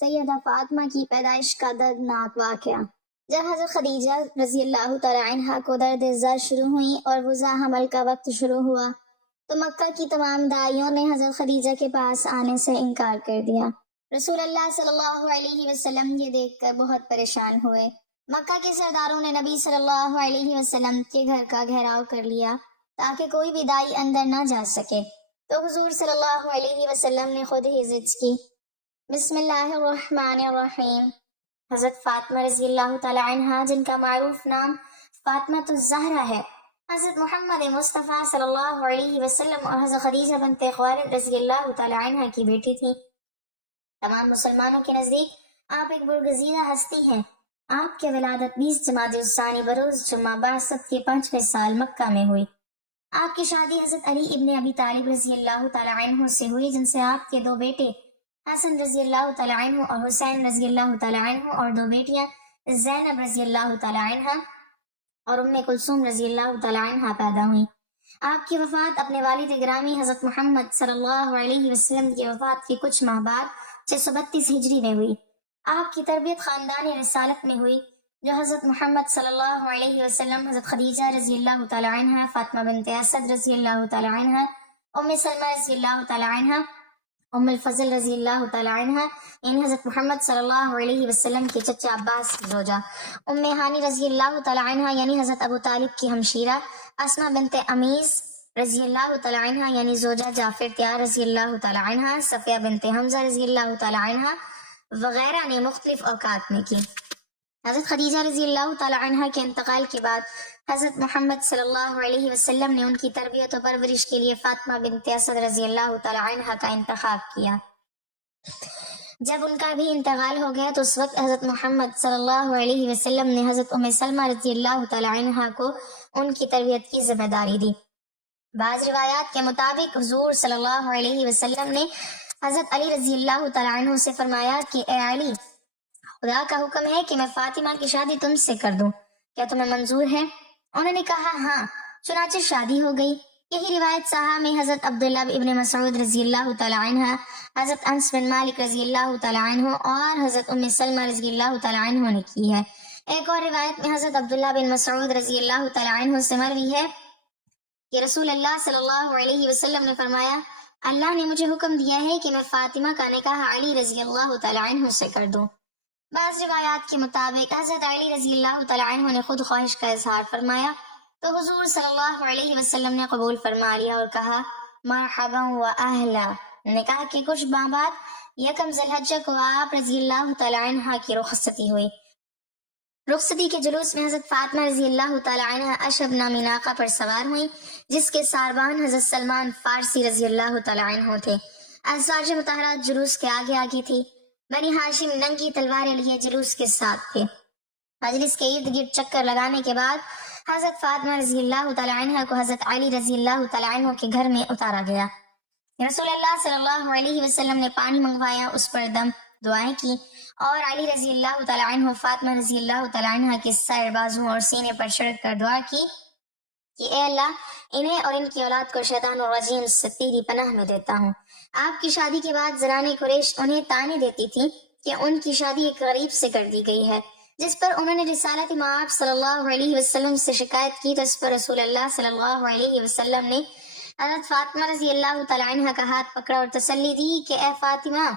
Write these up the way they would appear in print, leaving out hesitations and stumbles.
سیدہ فاطمہ کی پیدائش کا دردناک واقعہ۔ جب حضرت خدیجہ رضی اللہ تعالی عنہا کو درد زر شروع ہوئی اور وضع حمل کا وقت شروع ہوا تو مکہ کی تمام داعیوں نے حضرت خدیجہ کے پاس آنے سے انکار کر دیا۔ رسول اللہ صلی اللہ علیہ وسلم یہ دیکھ کر بہت پریشان ہوئے۔ مکہ کے سرداروں نے نبی صلی اللہ علیہ وسلم کے گھر کا گھیراؤ کر لیا تاکہ کوئی بھی داعی اندر نہ جا سکے، تو حضور صلی اللہ علیہ وسلم نے خود ہی ضد کی۔ بسم اللہ الرحمن الرحیم۔ حضرت فاطمہ رضی اللہ تعالی عنہا، جن کا معروف نام فاطمہ الزہرا ہے، حضرت محمد مصطفیٰ صلی اللہ علیہ وسلم اور حضرت خدیجہ بنت خویلد رضی اللہ تعالی عنہا کی بیٹی تھی۔ تمام مسلمانوں کے نزدیک آپ ایک برگزیدہ ہستی ہیں۔ آپ کی ولادت 20 جمادی الثانی بروز جمعہ بعثت کے 5ویں سال مکہ میں ہوئی۔ آپ کی شادی حضرت علی ابن ابی طالب رضی اللہ تعالی عنہ سے ہوئی، جن سے آپ کے 2 بیٹے حسن رضی اللہ تعالی عنہ اور حسین رضی اللہ تعالی عنہ اور 2 بیٹیاں زینب رضی اللہ تعالی عنہ اور ام کلثوم رضی اللہ تعالی عنہ پیدا ہوئیں۔ آپ کی وفات اپنے والد گرامی حضرت محمد صلی اللہ علیہ وسلم کی وفات کے کچھ ماہ بعد 632 ہجری میں ہوئی۔ آپ کی تربیت خاندان رسالت میں ہوئی، جو حضرت محمد صلی اللہ علیہ وسلم، حضرت خدیجہ رضی اللہ تعالی عنہ، فاطمہ بنت اسد رضی اللہ تعالی عنہ، ام سلمہ رضی اللہ تعالی عنہ، ام الفضل رضی اللہ تعالی عنہ، یعنی حضرت محمد صلی اللہ علیہ وسلم کے چچا عباس کی زوجہ، ام ہانی رضی اللہ تعالی عنہ، یعنی حضرت ابو طالب کی ہمشیرہ، اسماء بنت امیس رضی اللہ تعالی عنہ، یعنی زوجہ جعفر تیار رضی اللہ تعالی عنہ، صفیہ بنت حمزہ رضی اللہ تعالی عنہ وغیرہ نے مختلف اوقات میں کی۔ حضرت خدیجہ رضی اللہ تعالی عنہ کے انتقال کے بعد حضرت محمد صلی اللہ علیہ وسلم نے ان کی تربیت و پرورش کے لیے فاطمہ بنت اسد رضی اللہ تعالی عنہ کا انتخاب کیا۔ جب ان کا بھی انتقال ہو گیا تو اس وقت حضرت محمد صلی اللہ علیہ وسلم نے حضرت ام سلمہ رضی اللہ تعالی عنہ کو ان کی تربیت کی ذمہ داری دی۔ بعض روایات کے مطابق حضور صلی اللہ علیہ وسلم نے حضرت علی رضی اللہ تعالی عنہ سے فرمایا کہ اے علی، خدا کا حکم ہے کہ میں فاطمہ کی شادی تم سے کر دوں، کیا تمہیں منظور ہے؟ انہوں نے کہا ہاں، چنانچہ شادی ہو گئی۔ یہی روایت صحابہ میں حضرت عبداللہ ابن مسعود رضی اللہ تعالی عنہ، حضرت انس بن مالک رضی اللہ تعالی عنہ اور حضرت ام سلمہ رضی اللہ تعالی عنہ نے کی ہے۔ ایک اور روایت میں حضرت عبداللہ بن مسعود رضی اللہ تعالی عنہ سے مروی ہے کہ رسول اللہ صلی اللہ علیہ وسلم نے فرمایا، اللہ نے مجھے حکم دیا ہے کہ میں فاطمہ کا نکاح علی رضی اللہ تعالی عنہ سے کر دوں۔ بعض روایات کے مطابق حضرت علی رضی اللہ تعالی عنہ نے خود خواہش کا اظہار فرمایا تو حضور صلی اللہ علیہ وسلم نے قبول فرما لیا اور کہا مرحبا و اہلا۔ نکاح کے کچھ ماہ بعد 1 ذی الحجہ کو آپ رضی اللہ تعالی عنہ کی رخصتی ہوئی۔ رخصتی کے جلوس میں حضرت فاطمہ رضی اللہ تعالی عنہ اشب نامی ناقہ پر سوار ہوئی، جس کے ساربان حضرت سلمان فارسی رضی اللہ تعالی عنہ تھے۔ ازواج مطہرات جلوس کے آگے آگے تھی۔ بنی ہاشم ننگی تلواریں لیے جلوس کے ساتھ تھے۔ مجلس کے ارد گرد چکر لگانے کے بعد حضرت فاطمہ رضی اللہ تعالی عنہ کو حضرت علی رضی اللہ تعالی عنہ کے گھر میں اتارا گیا۔ رسول اللہ صلی اللہ علیہ وسلم نے پانی منگوایا، اس پر دم دعائیں کی اور علی رضی اللہ تعالی عنہ فاطمہ رضی اللہ تعالی عنہ کے سر، بازو اور سینے پر چڑھ کر دعا کی کہ اے اللہ، انہیں اور ان کی اولاد کو شیطان الرجیم سے تیری پناہ میں دیتا ہوں۔ آپ کی شادی کے بعد زنان قریش انہیں طعنے دیتی تھی کہ ان کی شادی ایک غریب سے کر دی گئی ہے، جس پر انہوں نے رسالت مآب صلی اللہ علیہ وسلم سے شکایت کی تو اس پر رسول اللہ صلی اللہ علیہ وسلم نے حضرت فاطمہ رضی اللہ تعالی عنہ کا ہاتھ پکڑا اور تسلی دی کہ اے فاطمہ،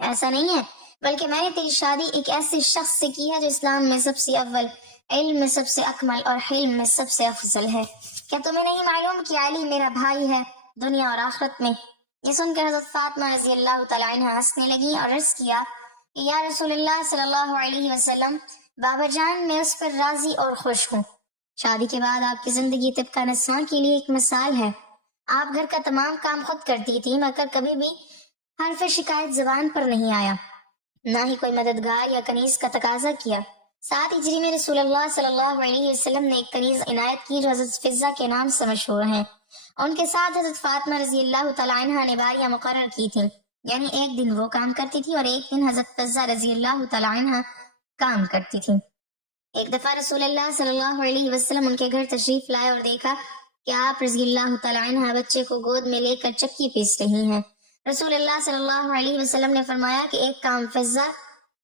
ایسا نہیں ہے، بلکہ میں نے تیری شادی ایک ایسے شخص سے کی ہے جو اسلام میں سب سے اول، علم میں سب سے اکمل اور حلم میں سب سے افضل ہے۔ کیا تمہیں نہیں معلوم کہ علی میرا بھائی ہے دنیا اور آخرت میں؟ یہ سن کر حضرت فاطمہ رضی اللہ تعالی عنہ ہنسنے لگی اور عرض کیا کہ یا رسول اللہ صلی اللہ علیہ وسلم، بابا جان، میں اس پر راضی اور خوش ہوں۔ شادی کے بعد آپ کی زندگی طبقہ نسواں کے لیے ایک مثال ہے۔ آپ گھر کا تمام کام خود کرتی تھی، مگر کبھی بھی حرف شکایت زبان پر نہیں آیا، نہ ہی کوئی مددگار یا کنیز کا تقاضا کیا۔ 7 ہجری میں رسول اللہ صلی اللہ علیہ وسلم نے ایک کنیز عنایت کی جو حضرت فضہ کے نام سے مشہور ہیں۔ ان کے ساتھ حضرت فاطمہ رضی اللہ تعالی عنہ نے باریاں مقرر کی تھی، یعنی ایک دن وہ کام کرتی تھی اور ایک دن حضرت فضہ رضی اللہ تعالی عنہ کام کرتی تھی۔ ایک دفعہ رسول اللہ صلی اللہ علیہ وسلم ان کے گھر تشریف لائے اور دیکھا کہ آپ رضی اللہ تعالی عنہ بچے کو گود میں لے کر چکی پیس رہی ہیں۔ رسول اللہ صلی اللہ علیہ وسلم نے فرمایا کہ ایک کام فضہ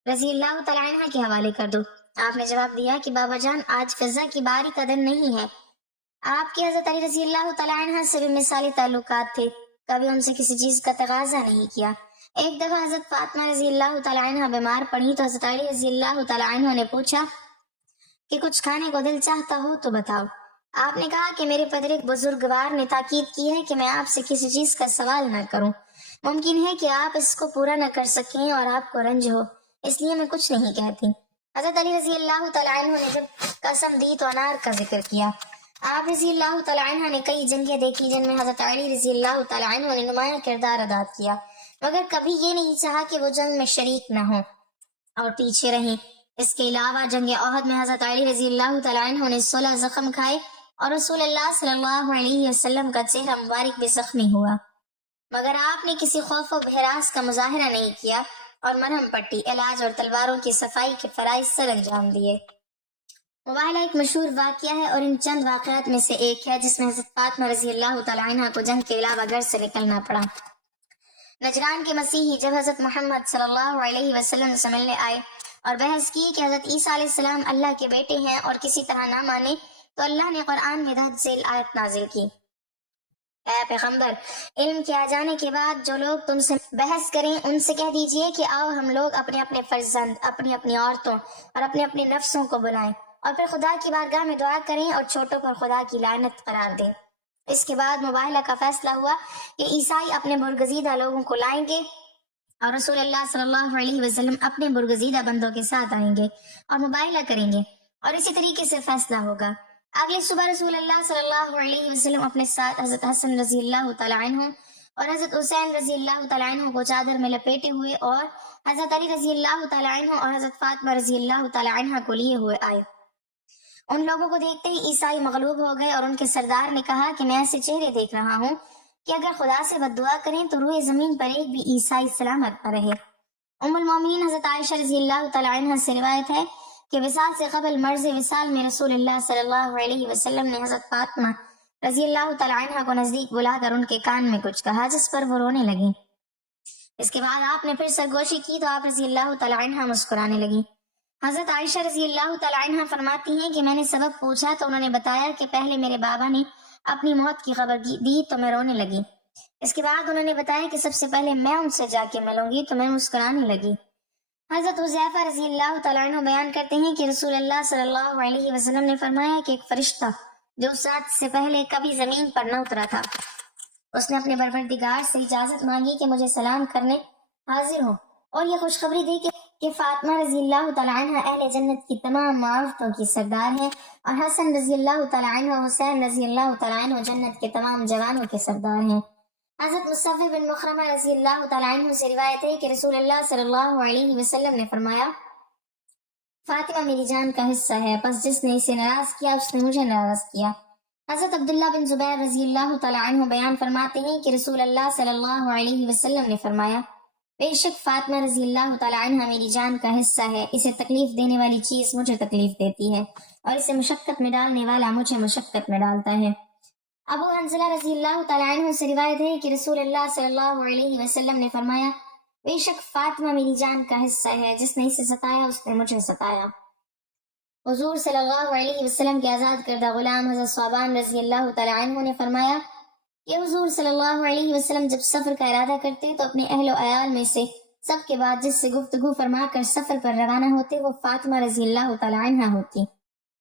رضی اللہ تعالیٰ عنہ کے حوالے کر دو۔ آپ نے جواب دیا کہ بابا جان، آج فضہ کی باری قدر نہیں ہے۔ آپ کے حضرت علی رضی اللہ تعالیٰ عنہ سے بھی مثالی تعلقات تھے، کبھی ان سے کسی چیز کا تقاضا نہیں کیا۔ ایک دفعہ حضرت فاطمہ رضی اللہ تعالیٰ عنہ بیمار پڑی تو حضرت علی رضی اللہ تعالیٰ عنہ نے پوچھا کہ کچھ کھانے کو دل چاہتا ہو تو بتاؤ۔ آپ نے کہا کہ میرے پدر ایک بزرگوار نے تاکید کی ہے کہ میں آپ سے کسی چیز کا سوال نہ کروں، ممکن ہے کہ آپ اس کو پورا نہ کر سکیں اور آپ کو رنج ہو، اس لیے میں کچھ نہیں کہتی۔ حضرت علی رضی اللہ تعالیٰ عنہ نے جب قسم دی تو انار کا ذکر کیا۔ آپ رضی اللہ تعالیٰ عنہ نے کئی جنگیں دیکھی جن میں حضرت علی رضی اللہ تعالیٰ عنہ نے نمایاں کردار ادا کیا، مگر کبھی یہ نہیں چاہا کہ وہ جنگ میں شریک نہ ہوں اور پیچھے رہیں۔ اس کے علاوہ جنگ احد میں حضرت علی رضی اللہ تعالیٰ عنہ نے 16 زخم کھائے اور رسول اللہ صلی اللہ علیہ وسلم کا چہرہ مبارک بھی زخمی ہوا، مگر آپ نے کسی خوف و بہراس کا مظاہرہ نہیں کیا اور مرہم پٹی، علاج اور تلواروں کی صفائی کے فرائض سر انجام دیے۔ مباہلہ ایک مشہور واقعہ ہے اور ان چند واقعات میں سے ایک ہے جس میں حضرت فاطمہ رضی اللہ تعالیٰ عنہ کو جنگ کے علاوہ گھر سے نکلنا پڑا۔ نجران کے مسیحی جب حضرت محمد صلی اللہ علیہ وسلم سے ملنے آئے اور بحث کی کہ حضرت عیسیٰ علیہ السلام اللہ کے بیٹے ہیں اور کسی طرح نہ مانے، تو اللہ نے قرآن میں درج ذیل آیت نازل کی، اے پیغمبر، علم کے آ جانے کے بعد جو لوگ تم سے بحث کریں ان سے کہہ دیجئے کہ آؤ ہم لوگ اپنے اپنے فرزند، اپنی اپنی عورتوں اور اپنے اپنے نفسوں کو بلائیں اور پھر خدا کی بارگاہ میں دعا کریں اور چھوٹوں پر خدا کی لعنت قرار دیں۔ اس کے بعد مباہلہ کا فیصلہ ہوا کہ عیسائی اپنے برگزیدہ لوگوں کو لائیں گے اور رسول اللہ صلی اللہ علیہ وسلم اپنے برگزیدہ بندوں کے ساتھ آئیں گے اور مباہلہ کریں گے، اور اسی طریقے سے فیصلہ ہوگا۔ اگلی صبح رسول اللہ صلی اللہ علیہ وسلم اپنے ساتھ حضرت حسن رضی اللہ تعالیٰ عنہ اور حضرت حسین رضی اللہ تعالیٰ عنہ کو چادر میں لپیٹے ہوئے اور حضرت علی رضی اللہ تعالیٰ عنہ اور حضرت فاطمہ رضی اللہ تعالیٰ عنہ کو لیے ہوئے آئے۔ ان لوگوں کو دیکھتے ہی عیسائی مغلوب ہو گئے اور ان کے سردار نے کہا کہ میں ایسے چہرے دیکھ رہا ہوں کہ اگر خدا سے بد دعا کریں تو روئے زمین پر ایک بھی عیسائی سلامت نہ رہے۔ ام المومنین حضرت عائشہ رضی اللہ تعالیٰ عنہ سے روایت ہے کہ وصال سے قبل مرض وصال میں رسول اللہ صلی اللہ علیہ وسلم نے حضرت فاطمہ رضی اللہ تعالیٰ عنہ کو نزدیک بلا کر ان کے کان میں کچھ کہا جس پر وہ رونے لگی۔ اس کے بعد آپ نے پھر سرگوشی کی تو آپ رضی اللہ تعالیٰ عنہ مسکرانے لگی۔ حضرت عائشہ رضی اللہ تعالیٰ عنہ فرماتی ہیں کہ میں نے سبب پوچھا تو انہوں نے بتایا کہ پہلے میرے بابا نے اپنی موت کی خبر دی تو میں رونے لگی، اس کے بعد انہوں نے بتایا کہ سب سے پہلے میں ان سے جا کے ملوں گی تو میں مسکرانے لگی۔ حضرت حذیفہ رضی اللہ تعالیٰ عنہ بیان کرتے ہیں کہ رسول اللہ صلی اللہ علیہ وسلم نے فرمایا کہ ایک فرشتہ جو اس رات سے پہلے کبھی زمین پر نہ اترا تھا، اس نے اپنے پروردگار سے اجازت مانگی کہ مجھے سلام کرنے حاضر ہو اور یہ خوشخبری دی کہ فاطمہ رضی اللہ تعالیٰ عنہ اہل جنت کی تمام عورتوں کی سردار ہے اور حسن رضی اللہ تعالیٰ عنہ اور حسین رضی اللہ تعالیٰ عنہ جنت کے تمام جوانوں کے سردار ہیں۔ حضرت مصعب بن مخرمہ رضی اللہ تعالیٰ عنہ سے روایت ہے کہ رسول اللہ صلی اللہ علیہ وسلم نے فرمایا، فاطمہ میری جان کا حصہ ہے، بس جس نے اسے ناراض کیا اس نے مجھے ناراض کیا۔ حضرت عبداللہ بن زبیر رضی اللہ تعالیٰ عنہ بیان فرماتے ہیں کہ رسول اللہ صلی اللہ علیہ وسلم نے فرمایا، بے شک فاطمہ رضی اللہ تعالیٰ عنہ میری جان کا حصہ ہے، اسے تکلیف دینے والی چیز مجھے تکلیف دیتی ہے اور اسے مشقت میں ڈالنے والا مجھے مشقت میں ڈالتا ہے۔ ابو حنظلہ رضی اللہ تعالیٰ عنہ سے روایت ہے کہ رسول اللہ صلی اللہ علیہ وسلم نے فرمایا، بے شک فاطمہ میری جان کا حصہ ہے، جس نے اسے ستایا اس نے مجھے ستایا۔ حضور صلی اللہ علیہ وسلم کے آزاد کردہ غلام حضرت ثعبان رضی اللہ تعالیٰ عنہ نے فرمایا کہ حضور صلی اللہ علیہ وسلم جب سفر کا ارادہ کرتے تو اپنے اہل و عیال میں سے سب کے بعد جس سے گفتگو فرما کر سفر پر روانہ ہوتے وہ فاطمہ رضی اللہ تعالیٰ عنہ ہوتی،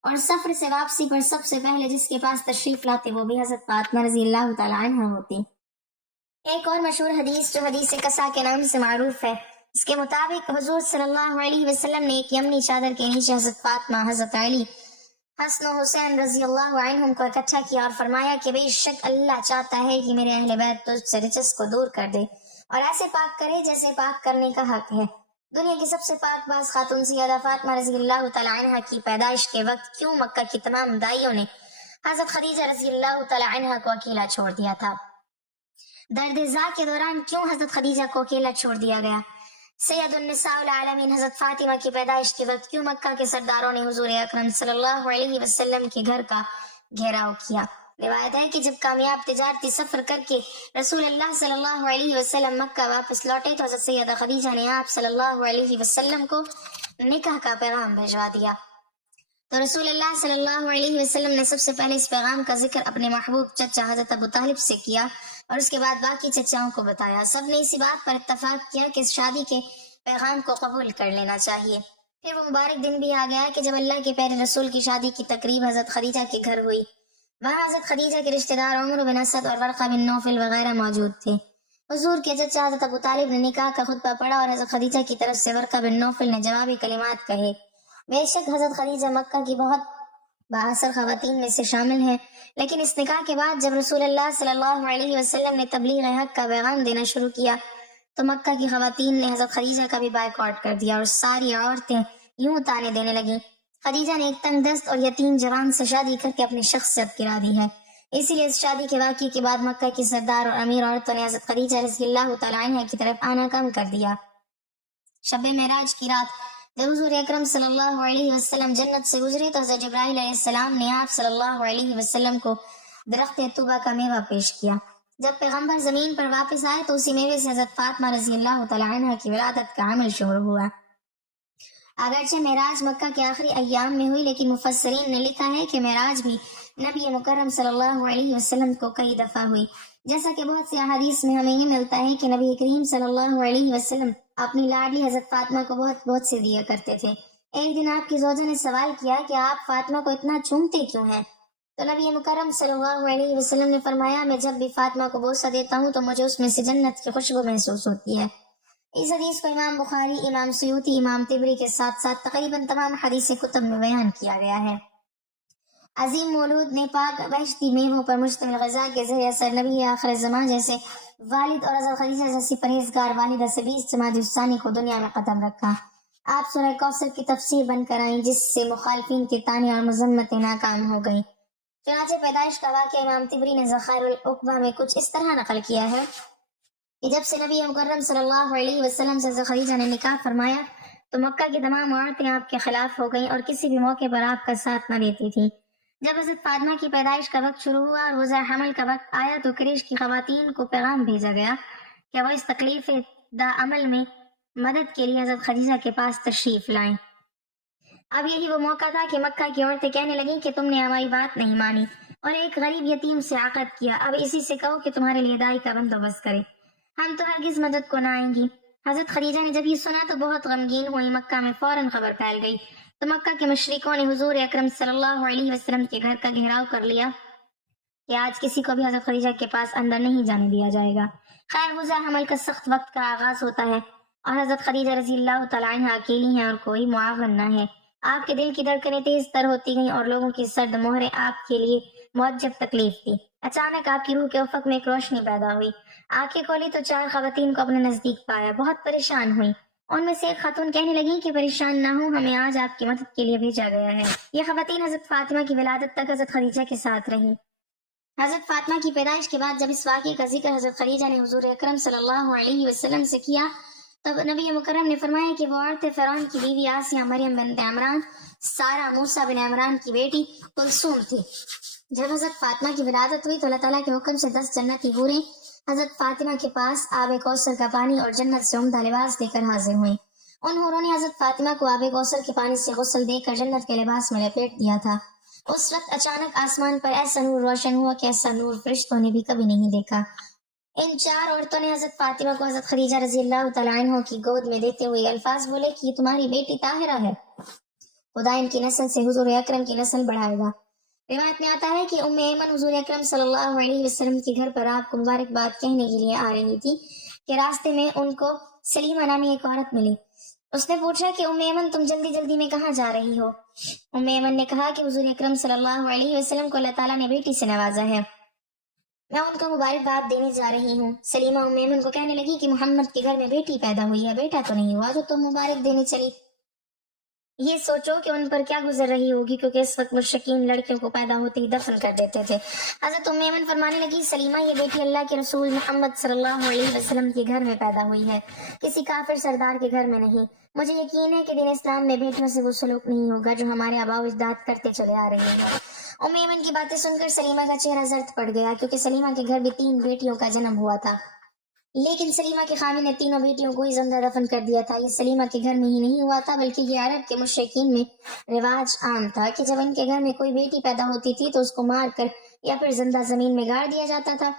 اور سفر سے واپسی پر سب سے پہلے جس کے پاس تشریف لاتے وہ بھی حضرت فاطمہ رضی اللہ تعالیٰ عنہ ہوتی۔ ایک اور مشہور حدیث جو حدیث قصا کے نام سے معروف ہے، اس کے مطابق حضور صلی اللہ علیہ وسلم نے ایک یمنی چادر کے نیچے حضرت فاطمہ، حضرت علی، حسن و حسین رضی اللہ عنہم کو اکٹھا کیا اور فرمایا کہ بے شک اللہ چاہتا ہے کہ میرے اہل بیت تجھ سے رجس کو دور کر دے اور ایسے پاک کرے جیسے پاک کرنے کا حق ہے۔ دنیا کی سب سے پاک باز خاتون سیدہ فاطمہ رضی اللہ تعالیٰ عنہ کی پیدائش کے وقت کیوں مکہ کی تمام دائیوں نے حضرت خدیجہ رضی اللہ تعالیٰ عنہ کو اکیلا چھوڑ دیا تھا؟ درد زا کے دوران کیوں حضرت خدیجہ کو اکیلا چھوڑ دیا گیا؟ سید النساء العالمین حضرت فاطمہ کی پیدائش کے وقت کیوں مکہ کے سرداروں نے حضور اکرم صلی اللہ علیہ وسلم کے گھر کا گھیراؤ کیا؟ روایت ہے کہ جب کامیاب تجارتی سفر کر کے رسول اللہ صلی اللہ علیہ وسلم مکہ واپس لوٹے تو حضرت سیدہ خدیجہ نے آپ صلی اللہ علیہ وسلم کو نکاح کا پیغام بھجوا دیا۔ تو رسول اللہ صلی اللہ علیہ وسلم نے سب سے پہلے اس پیغام کا ذکر اپنے محبوب چچا حضرت ابو طالب سے کیا اور اس کے بعد باقی چچاؤں کو بتایا۔ سب نے اسی بات پر اتفاق کیا کہ اس شادی کے پیغام کو قبول کر لینا چاہیے۔ پھر وہ مبارک دن بھی آ گیا کہ جب اللہ کے پیارے رسول کی شادی کی تقریب حضرت خدیجہ کے گھر ہوئی۔ وہاں حضرت خدیجہ کے رشتہ دار عمر بن اسد اور ورقہ بن نوفل وغیرہ موجود تھے۔ حضور کے چچا حضرت ابو طالب نے نکاح کا خطبہ پڑھا اور حضرت خدیجہ کی طرف سے ورقہ بن نوفل نے جوابی کلمات کہے۔ بے شک حضرت خدیجہ مکہ کی بہت بااثر خواتین میں سے شامل ہیں، لیکن اس نکاح کے بعد جب رسول اللہ صلی اللہ علیہ وسلم نے تبلیغ حق کا پیغام دینا شروع کیا تو مکہ کی خواتین نے حضرت خدیجہ کا بھی بائیکاٹ کر دیا اور ساری عورتیں یوں تانے دینے لگیں۔ خدیجہ نے ایک تنگ دست اور یتیم جوان سے شادی کر کے اپنی شخصیت گرا دی ہے، اسی لیے اس شادی کے واقعے کے بعد مکہ کی سردار اور امیر عورتوں نے حضرت خدیجہ رضی اللہ تعالیٰ عنہ کی طرف آنا کم کر دیا۔ شب معراج کی رات جب حضور اکرم صلی اللہ علیہ وسلم جنت سے گزرے تو حضرت جبرائیل علیہ السلام نے آپ صلی اللہ علیہ وسلم کو درخت طوبہ کا میوہ پیش کیا۔ جب پیغمبر زمین پر واپس آئے تو اسی میوے سے حضرت فاطمہ رضی اللہ تعالیٰ عنہ کی ولادت کا عمل شروع ہوا۔ اگرچہ معراج مکہ کے آخری ایام میں ہوئی، لیکن مفسرین نے لکھا ہے کہ معراج بھی نبی مکرم صلی اللہ علیہ وسلم کو کئی دفعہ ہوئی، جیسا کہ بہت سی احادیث میں ہمیں یہ ملتا ہے کہ نبی کریم صلی اللہ علیہ وسلم اپنی لاڈلی حضرت فاطمہ کو بہت بہت سے دیا کرتے تھے۔ ایک دن آپ کی زوجہ نے سوال کیا کہ آپ فاطمہ کو اتنا چومتے کیوں ہیں؟ تو نبی مکرم صلی اللہ علیہ وسلم نے فرمایا، میں جب بھی فاطمہ کو بوسہ دیتا ہوں تو مجھے اس میں سے جنت کی خوشبو محسوس ہوتی ہے۔ اس حدیث کو امام بخاری، امام سیوطی، امام طبری کے ساتھ ساتھ تقریباً تمام حدیث کتب میں بیان کیا گیا ہے۔ عظیم مولود نے پاک بہشتی میووں پر مشتمل غذا کے ذریعے اثر نبی آخر زمان جیسے والد اور حضرت خدیجہ جیسی پرہیزگار والدہ سے 20 جمادی الثانی کو دنیا میں قدم رکھا۔ آپ سورہ کوثر کی تفسیر بن کر آئیں، جس سے مخالفین کے طعنے اور مذمتیں ناکام ہو گئیں۔ چنانچہ پیدائش کا واقعہ امام طبری نے ذخائر العقبہ میں کچھ اس طرح نقل کیا ہے کہ جب سے نبی مکرم صلی اللہ علیہ وسلم سے حضرت خدیجہ نے نکاح فرمایا تو مکہ کی تمام عورتیں آپ کے خلاف ہو گئیں اور کسی بھی موقع پر آپ کا ساتھ نہ دیتی تھیں۔ جب حضرت فاطمہ کی پیدائش کا وقت شروع ہوا اور وضع حمل کا وقت آیا تو قریش کی خواتین کو پیغام بھیجا گیا کہ وہ اس تکلیف دا عمل میں مدد کے لیے حضرت خدیجہ کے پاس تشریف لائیں۔ اب یہی وہ موقع تھا کہ مکہ کی عورتیں کہنے لگیں کہ تم نے ہماری بات نہیں مانی اور ایک غریب یتیم سے عقد کیا، اب اسی سے کہو کہ تمہارے لیے دائی کا بندوبست کرے، ہم تو ہرگز مدد کو نہ آئیں گی۔ حضرت خدیجہ نے جب یہ سنا تو بہت غمگین ہوئی۔ مکہ میں فوراً خبر پھیل گئی تو مکہ کے مشرکوں نے حضور اکرم صلی اللہ علیہ وسلم کے گھر کا گھیراؤ کر لیا کہ آج کسی کو بھی حضرت خدیجہ کے پاس اندر نہیں جانے دیا جائے گا۔ خیر، وضع حمل کا سخت وقت کا آغاز ہوتا ہے اور حضرت خدیجہ رضی اللہ تعالیٰ عنہ اکیلی ہیں اور کوئی معاون نہ ہے۔ آپ کے دل کی دھڑکنیں تیز تر ہوتی گئیں اور لوگوں کی سرد مہریں آپ کے لیے معجب تکلیف تھی۔ اچانک آپ کی روح کے افق میں ایک روشنی پیدا ہوئی، آنکھیں کھولی تو 4 خواتین کو اپنے نزدیک پایا، بہت پریشان ہوئی۔ ان میں سے ایک خاتون کہنے لگی کہ پریشان نہ ہو، ہمیں آج آپ کی مدد کے لیے بھیجا گیا ہے۔ یہ خواتین حضرت فاطمہ کی ولادت تک حضرت خدیجہ کے ساتھ رہیں۔ حضرت فاطمہ کی پیدائش کے بعد جب اس واقعے کا ذکر حضرت خدیجہ نے حضور اکرم صلی اللہ علیہ وسلم سے کیا تب نبی مکرم نے فرمایا کہ وہ عورتیں فرعون کی بیوی آسیہ، مریم بنت عمران، سارہ، موسیٰ بن عمران کی بیٹی کلثوم تھی۔ جب حضرت فاطمہ کی ولادت ہوئی تو اللہ تعالیٰ کے حکم سے 10 جنتی حوریں حضرت فاطمہ کے پاس آب کوثر کا پانی اور جنت سے عمدہ لباس لے کر حاضر ہوئیں۔ ان حوروں نے حضرت فاطمہ کو آب کوثر کے پانی سے غسل دے کر جنت کے لباس میں لپیٹ دیا تھا۔ اس وقت اچانک آسمان پر ایسا نور روشن ہوا کہ ایسا نور فرشتوں نے بھی کبھی نہیں دیکھا۔ ان 4 عورتوں نے حضرت فاطمہ کو حضرت خدیجہ رضی اللہ تعالیٰ عنہ کی گود میں دیتے ہوئے الفاظ بولے کہ یہ تمہاری بیٹی طاہرہ ہے، خدا ان کی نسل سے حضور اکرم کی نسل بڑھائے گا۔ روایت میں آتا ہے کہ ام ایمن حضور اکرم صلی اللہ علیہ وسلم کے گھر پر آپ کو مبارکباد کہنے کے لیے آ رہی تھی کہ راستے میں ان کو سلیمہ نامی ایک عورت ملی۔ اس نے پوچھا کہ ام ایمن تم جلدی جلدی میں کہاں جا رہی ہو؟ ام ایمن نے کہا کہ حضور اکرم صلی اللہ علیہ وسلم کو اللہ تعالیٰ نے بیٹی سے نوازا ہے، میں ان کو مبارکباد دینے جا رہی ہوں۔ سلیمہ ام ایمن کو کہنے لگی کہ محمد کے گھر میں بیٹی پیدا ہوئی ہے، بیٹا تو نہیں ہوا جو تم مبارک دینے چلی۔ یہ سوچو کہ ان پر کیا گزر رہی ہوگی، کیونکہ اس وقت مشرکین لڑکیوں کو پیدا ہوتے ہی دفن کر دیتے تھے۔ حضرت ام ایمن فرمانے لگی، سلیمہ یہ بیٹی اللہ کے رسول محمد صلی اللہ علیہ وسلم کے گھر میں پیدا ہوئی ہے، کسی کافر سردار کے گھر میں نہیں۔ مجھے یقین ہے کہ دین اسلام میں بیٹیوں سے وہ سلوک نہیں ہوگا جو ہمارے آباء و اجداد کرتے چلے آ رہے ہیں۔ ام ایمن کی باتیں سن کر سلیمہ کا چہرہ زرد پڑ گیا، کیونکہ سلیمہ کے گھر بھی 3 بیٹیوں کا جنم ہوا تھا، لیکن سلیمہ کے خامن نے تینوں بیٹیوں کو ہی زندہ دفن کر دیا تھا۔ یہ سلیمہ کے گھر میں ہی نہیں ہوا تھا، بلکہ یہ عرب کے مشرکین میں رواج عام تھا کہ جب ان کے گھر میں کوئی بیٹی پیدا ہوتی تھی تو اس کو مار کر یا پھر زندہ زمین میں گاڑ دیا جاتا تھا۔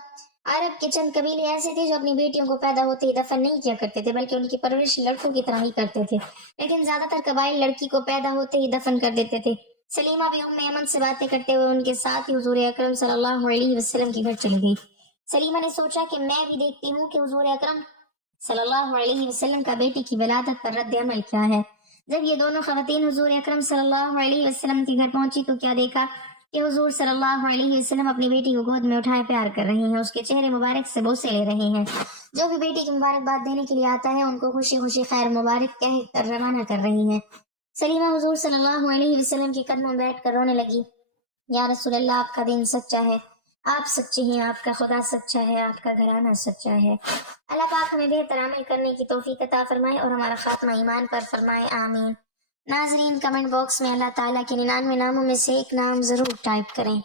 عرب کے چند قبیلے ایسے تھے جو اپنی بیٹیوں کو پیدا ہوتے ہی دفن نہیں کیا کرتے تھے، بلکہ ان کی پرورش لڑکوں کی طرح ہی کرتے تھے، لیکن زیادہ تر قبائل لڑکی کو پیدا ہوتے ہی دفن کر دیتے تھے۔ سلیمہ بھی ام ایمن سے باتیں کرتے ہوئے ان کے ساتھ ہی حضور اکرم صلی اللہ علیہ وسلم کے گھر چلی گئی۔ سلیمہ نے سوچا کہ میں بھی دیکھتی ہوں کہ حضور اکرم صلی اللہ علیہ وسلم کا بیٹی کی ولادت پر رد عمل کیا ہے۔ جب یہ دونوں خواتین حضور اکرم صلی اللہ علیہ وسلم کے گھر پہنچی تو کیا دیکھا کہ حضور صلی اللہ علیہ وسلم اپنی بیٹی کو گود میں اٹھائے پیار کر رہے ہیں، اس کے چہرے مبارک سے بوسے لے رہے ہیں۔ جو بھی بیٹی کی مبارکباد دینے کے لیے آتا ہے ان کو خوشی خوشی خیر مبارک کہہ کر روانہ کر رہی ہیں۔ سلیمہ حضور صلی اللہ علیہ وسلم کے قدموں میں بیٹھ کر رونے لگی۔ یا رسول اللہ، آپ کا دین سچا ہے، آپ سچے ہیں، آپ کا خدا سچا ہے، آپ کا گھرانہ سچا ہے۔ اللہ پاک ہمیں بہتر عمل کرنے کی توفیق عطا فرمائے اور ہمارا خاتمہ ایمان پر فرمائے، آمین۔ ناظرین، کمنٹ باکس میں اللہ تعالیٰ کے 99 ناموں میں سے ایک نام ضرور ٹائپ کریں۔